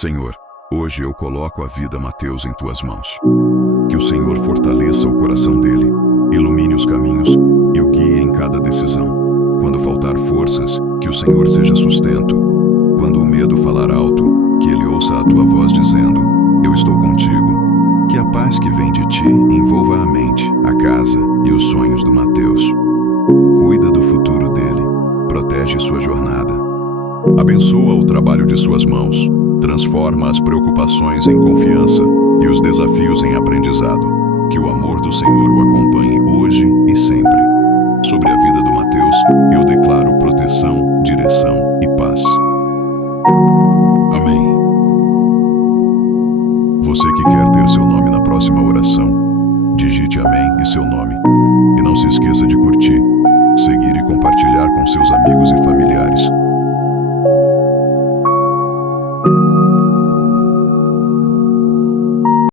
Senhor, hoje eu coloco a vida Mateus em tuas mãos. Que o Senhor fortaleça o coração dele, ilumine os caminhos e o guie em cada decisão. Quando faltar forças, que o Senhor seja sustento. Quando o medo falar alto, que ele ouça a tua voz dizendo: eu estou contigo. Que a paz que vem de ti envolva a mente, a casa e os sonhos do Mateus. Cuida do futuro dele, protege sua jornada. Abençoa o trabalho de suas mãos, transforma as preocupações em confiança e os desafios em aprendizado. Que o amor do Senhor o acompanhe hoje e sempre. Sobre a vida do Mateus, eu declaro proteção, direção e paz. Amém. Você que quer ter seu nome na próxima oração, digite amém e seu nome. E não se esqueça de curtir, seguir e compartilhar com seus amigos e familiares.